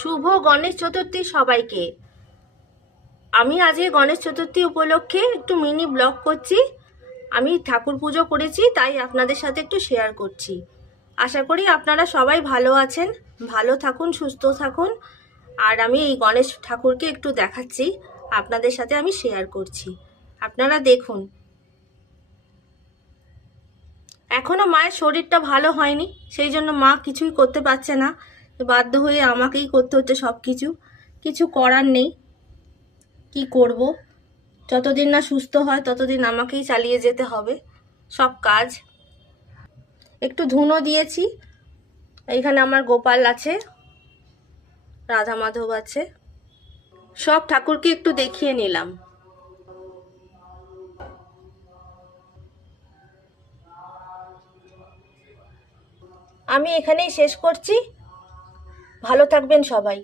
শুভ গণেশ চতুর্থী সবাইকে। আমি আজকে গণেশ চতুর্থী উপলক্ষে একটু মিনি ব্লগ করছি। আমি ঠাকুর পুজো করেছি, তাই আপনাদের সাথে একটু শেয়ার করছি। আশা করি আপনারা সবাই ভালো আছেন, ভালো থাকুন, সুস্থ থাকুন। আর আমি এই গণেশ ঠাকুরকে একটু দেখাচ্ছি, আপনাদের সাথে আমি শেয়ার করছি। আপনারা দেখুন। এখনো মায়ের শরীরটা ভালো হয়নি, সেই জন্য মা কিছুই করতে পারছে না। বাধ্য হয়ে আমাকেই করতে হচ্ছে সব কিছু। কিছু করার নেই, কি করব। যতদিন না সুস্থ হয় ততদিন আমাকেই চালিয়ে যেতে হবে সব কাজ। একটু ধুনো দিয়েছি। এইখানে আমার গোপাল আছে, রাধা মাধব আছে, সব ঠাকুরকে একটু দেখিয়ে নিলাম। আমি এখানেই শেষ করছি। ভালো থাকবেন সবাই।